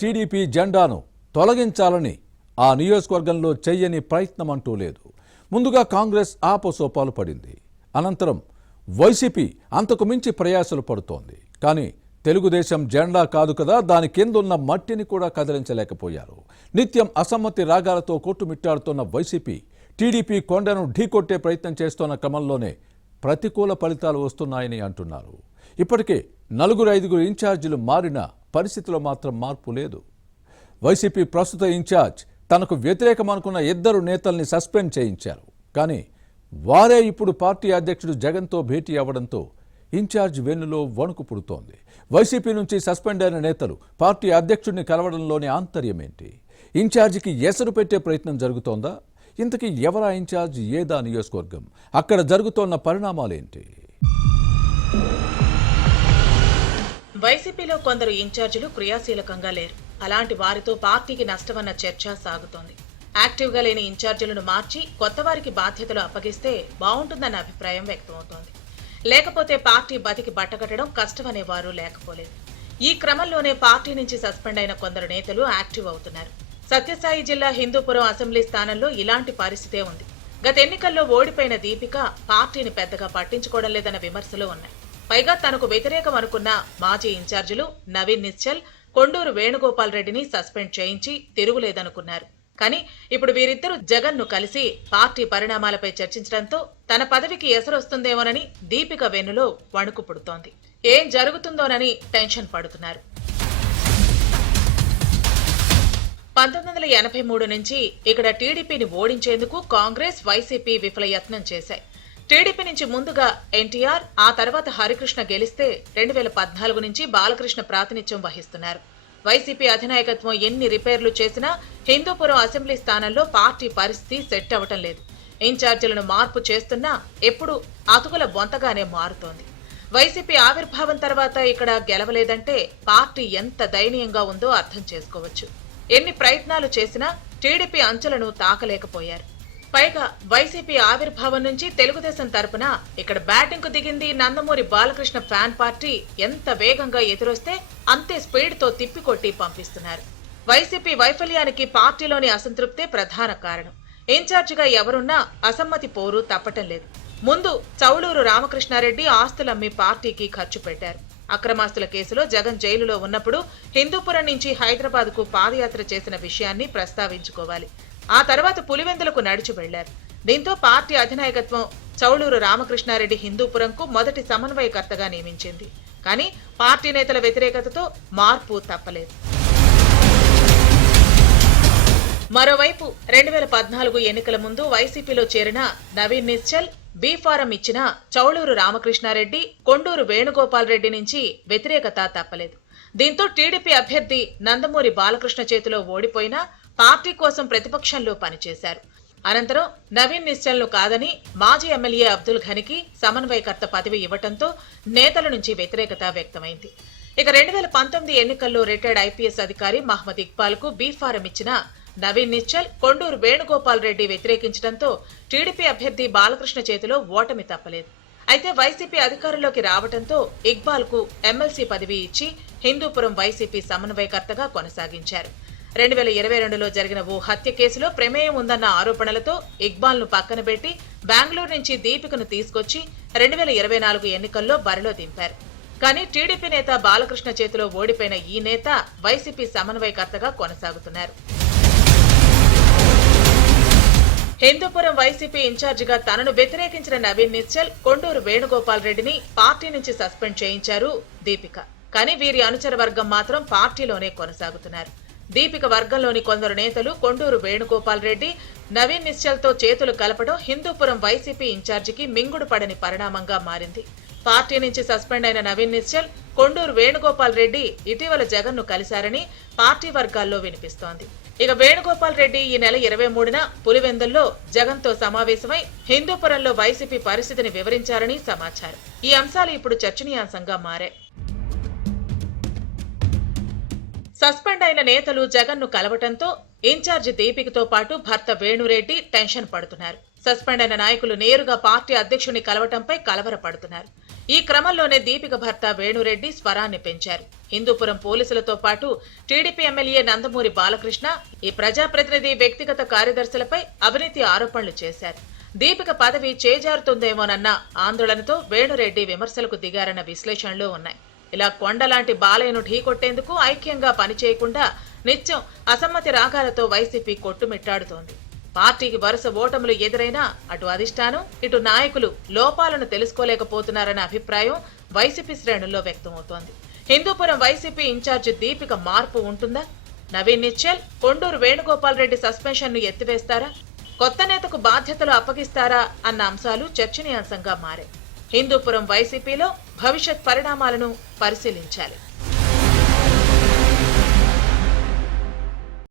TDP జెండాను తొలగించాలని ఆ నియోజకవర్గంలో చెయ్యని ప్రయత్నం అంటూ లేదు. ముందుగా కాంగ్రెస్ ఆపసోపాలు పడింది. అనంతరం వైసీపీ అంతకు మించి ప్రయాసలు పడుతోంది. కానీ తెలుగుదేశం జెండా కాదు కదా, దాని కిందున్న మట్టిని కూడా కదిలించలేకపోయారు. నిత్యం అసమ్మతి రాగాలతో కొట్టుమిట్టాడుతున్న వైసీపీ టీడీపీ కొండను ఢీకొట్టే ప్రయత్నం చేస్తున్న క్రమంలోనే ప్రతికూల ఫలితాలు వస్తున్నాయని అంటున్నారు. ఇప్పటికే 4-5 ఇన్ఛార్జీలు మారిన పరిస్థితిలో మాత్రం మార్పు లేదు. వైసీపీ ప్రస్తుత ఇన్ఛార్జ్ తనకు వ్యతిరేకమనుకున్న 2 నేతల్ని సస్పెండ్ చేయించారు. కానీ వారే ఇప్పుడు పార్టీ అధ్యక్షుడు జగన్తో భేటీ అవ్వడంతో ఇన్ఛార్జ్ వెన్నులో వణుకు పుడుతోంది. వైసీపీ నుంచి సస్పెండ్ అయిన నేతలు పార్టీ అధ్యక్షుడిని కలవడంలోని ఆంతర్యమేంటి? ఇన్ఛార్జికి ఎసరు పెట్టే ప్రయత్నం జరుగుతోందా? ఇంతకీ ఎవరా ఇన్ఛార్జ్? ఏదా నియోజకవర్గం? అక్కడ జరుగుతోన్న పరిణామాలేంటి? వైసీపీలో కొందరు ఇన్ఛార్జీలు క్రియాశీలకంగా లేరు. అలాంటి వారితో పార్టీకి నష్టమన్న చర్చ సాగుతోంది. యాక్టివ్గా లేని ఇన్ఛార్జీలను మార్చి కొత్త వారికి బాధ్యతలు అప్పగిస్తే బాగుంటుందన్న అభిప్రాయం వ్యక్తమవుతోంది. లేకపోతే పార్టీ బతికి బట్టకట్టడం కష్టమనే వారు లేకపోలేదు. ఈ క్రమంలోనే పార్టీ నుంచి సస్పెండ్ అయిన కొందరు నేతలు యాక్టివ్ అవుతున్నారు. సత్యసాయి జిల్లా హిందూపురం అసెంబ్లీ స్థానంలో ఇలాంటి పరిస్థితే ఉంది. గత ఎన్నికల్లో ఓడిపోయిన దీపిక పార్టీని పెద్దగా పట్టించుకోవడం లేదన్న విమర్శలు ఉన్నాయి. పైగా తనకు వ్యతిరేకం అనుకున్న మాజీ ఇన్ఛార్జీలు నవీన్ నిశ్చల్, కొండూరు వేణుగోపాల్ రెడ్డిని సస్పెండ్ చేయించి తిరుగులేదనుకున్నారు. కానీ ఇప్పుడు వీరిద్దరూ జగన్ ను కలిసి పార్టీ పరిణామాలపై చర్చించడంతో తన పదవికి ఎసరొస్తుందేమోనని దీపిక వెన్నులో వణుకు పుడుతోంది. ఏం జరుగుతుందోనని టెన్షన్ పడుతున్నారు. 1983 నుంచి ఇక్కడ టీడీపీని ఓడించేందుకు కాంగ్రెస్, వైసీపీ విఫల యత్నం చేశాయి. టీడీపీ నుంచి ముందుగా ఎన్టీఆర్, ఆ తర్వాత హరికృష్ణ గెలిస్తే 2014 నుంచి బాలకృష్ణ ప్రాతినిధ్యం వహిస్తున్నారు. వైసీపీ అధినాయకత్వం ఎన్ని రిపేర్లు చేసినా హిందూపురం అసెంబ్లీ స్థానంలో పార్టీ పరిస్థితి సెట్ అవ్వటం లేదు. ఇన్ఛార్జీలను మార్పు చేస్తున్నా ఎప్పుడు అతుకుల బొంతగానే మారుతోంది. వైసీపీ ఆవిర్భావం తర్వాత ఇక్కడ గెలవలేదంటే పార్టీ ఎంత దయనీయంగా ఉందో అర్థం చేసుకోవచ్చు. ఎన్ని ప్రయత్నాలు చేసినా టీడీపీ అంచులను తాకలేకపోయారు. పైగా వైసీపీ ఆవిర్భావం నుంచి తెలుగుదేశం తరపున ఇక్కడ బ్యాటింగ్ కు దిగింది నందమూరి బాలకృష్ణ ఫ్యాన్ పార్టీ ఎంత వేగంగా ఎదురొస్తే అంతే స్పీడ్ తో తిప్పికొట్టి పంపిస్తున్నారు. వైసీపీ వైఫల్యానికి పార్టీలోని అసంతృప్తే ప్రధాన కారణం. ఇన్ఛార్జిగా ఎవరున్నా అసమ్మతి పోరు తప్పటం లేదు. ముందు చౌళూరు రామకృష్ణారెడ్డి ఆస్తులమ్మి పార్టీకి ఖర్చు పెట్టారు. అక్రమాస్తుల కేసులో జగన్ జైలులో ఉన్నప్పుడు హిందూపురం నుంచి హైదరాబాద్ కు పాదయాత్ర చేసిన విషయాన్ని ప్రస్తావించుకోవాలి. ఆ తర్వాత పులివెందులకు నడిచి వెళ్లారు. దీంతో పార్టీ అధినాయకత్వం చౌళూరు రామకృష్ణారెడ్డి హిందూపురంకు మొదటి సమన్వయకర్తగా నియమించింది. కానీ పార్టీ నేతల వ్యతిరేకతతో మార్పు తప్పలేదు. మరోవైపు 2014 ఎన్నికల ముందు వైసీపీలో చేరిన నవీన్ నిశ్చల్, బీఫారం ఇచ్చిన చౌళూరు రామకృష్ణారెడ్డి, కొండూరు వేణుగోపాల్ రెడ్డి నుంచి వ్యతిరేకత తప్పలేదు. దీంతో టీడీపీ అభ్యర్థి నందమూరి బాలకృష్ణ చేతిలో ఓడిపోయినా పార్టీ కోసం ప్రతిపక్షంలో పనిచేశారు. అనంతరం నవీన్ నిశ్చల్ ను కాదని మాజీ ఎమ్మెల్యే అబ్దుల్ ఘనికి సమన్వయకర్త పదవి ఇవ్వడంతో నేతల నుంచి వ్యతిరేకత వ్యక్తమైంది. ఇక 2019 ఎన్నికల్లో రిటైర్డ్ ఐపీఎస్ అధికారి మహ్మద్ ఇక్బాల్ కు బీఫారం ఇచ్చిన నవీన్ నిశ్చల్, కొండూరు వేణుగోపాల్ రెడ్డి వ్యతిరేకించడంతో టీడీపీ అభ్యర్థి బాలకృష్ణ చేతిలో ఓటమి తప్పలేదు. అయితే వైసీపీ అధికారంలోకి రావడంతో ఇక్బాల్ కు ఎమ్మెల్సీ పదవి ఇచ్చి హిందూపురం వైసీపీ సమన్వయకర్తగా కొనసాగించారు. 2022లో జరిగిన ఓ హత్య కేసులో ప్రమేయం ఉందన్న ఆరోపణలతో ఇక్బాల్ ను పక్కన పెట్టి బెంగళూరు నుంచి దీపికను తీసుకొచ్చి 2024 ఎన్నికల్లో బరిలో దింపారు. కానీ టీడీపీ నేత బాలకృష్ణ చేతిలో ఓడిపోయిన ఈ నేత వైసీపీ సమన్వయకర్తగా కొనసాగుతున్నారు. హిందూపురం వైసీపీ ఇన్ఛార్జిగా తనను వ్యతిరేకించిన నవీన్ నిశ్చల్, కొండూరు వేణుగోపాల్ రెడ్డిని పార్టీ నుంచి సస్పెండ్ చేయించారు దీపిక. కానీ వీరి అనుచర వర్గం మాత్రం పార్టీలోనే కొనసాగుతున్నారు. దీపిక వర్గంలోని కొందరు నేతలు కొండూరు వేణుగోపాల్ రెడ్డి, నవీన్ నిశ్చల్ తో చేతులు కలపడం హిందూపురం వైసీపీ ఇన్ఛార్జికి మింగుడు పడని పరిణామంగా మారింది. పార్టీ నుంచి సస్పెండ్ అయిన నవీన్ నిశ్చల్, కొండూరు వేణుగోపాల్ రెడ్డి ఇటీవల జగన్ ను కలిశారని పార్టీ వర్గాల్లో వినిపిస్తోంది. ఇక వేణుగోపాల్ రెడ్డి ఈ నెల 23న పులివెందుల్లో జగన్ తో సమావేశమై హిందూపురంలో వైసీపీ పరిస్థితిని వివరించారని సమాచారం. ఈ అంశాలు ఇప్పుడు చర్చనీయాంశంగా మారాయి. సస్పెండ్ అయిన నేతలు జగన్ ను కలవటంతో ఇన్ఛార్జి దీపికతో పాటు భర్త వేణురెడ్డి టెన్షన్ పడుతున్నారు. సస్పెండ్ అయిన నాయకులు నేరుగా పార్టీ అధ్యక్షుని కలవటంపై కలవరపడుతున్నారు. ఈ క్రమంలోనే దీపిక భర్త వేణురెడ్డి స్వరాన్ని పెంచారు. హిందూపురం పోలీసులతో పాటు టీడీపీ ఎమ్మెల్యే నందమూరి బాలకృష్ణ ఈ ప్రజాప్రతినిధి వ్యక్తిగత కార్యదర్శులపై అవినీతి ఆరోపణలు చేశారు. దీపిక పదవి చేజారుతుందేమోనన్న ఆందోళనతో వేణురెడ్డి విమర్శలకు దిగారన్న విశ్లేషణలు ఉన్నాయి. ఇలా కొండలాంటి బాలయ్యను ఢీకొట్టేందుకు ఐక్యంగా పనిచేయకుండా నిత్యం అసమ్మతి రాగాలతో వైసీపీ కొట్టుమిట్టాడుతోంది. పార్టీకి వరుస ఓటములు ఎదురైనా అటు అధిష్టానం ఇటు నాయకులు లోపాలను తెలుసుకోలేకపోతున్నారన్న అభిప్రాయం వైసీపీ శ్రేణుల్లో వ్యక్తమవుతోంది. హిందూపురం వైసీపీ ఇన్ఛార్జి దీపిక మార్పు ఉంటుందా? నవీన్ నిశ్చల్, కొండూరు వేణుగోపాల్ రెడ్డి సస్పెన్షన్ ను ఎత్తివేస్తారా? కొత్త నేతకు బాధ్యతలు అప్పగిస్తారా అన్న అంశాలు చర్చనీయాంశంగా మారాయి. హిందూపురం వైసీపీలో భవిష్యత్ పరిణామాలను పరిశీలించాలి.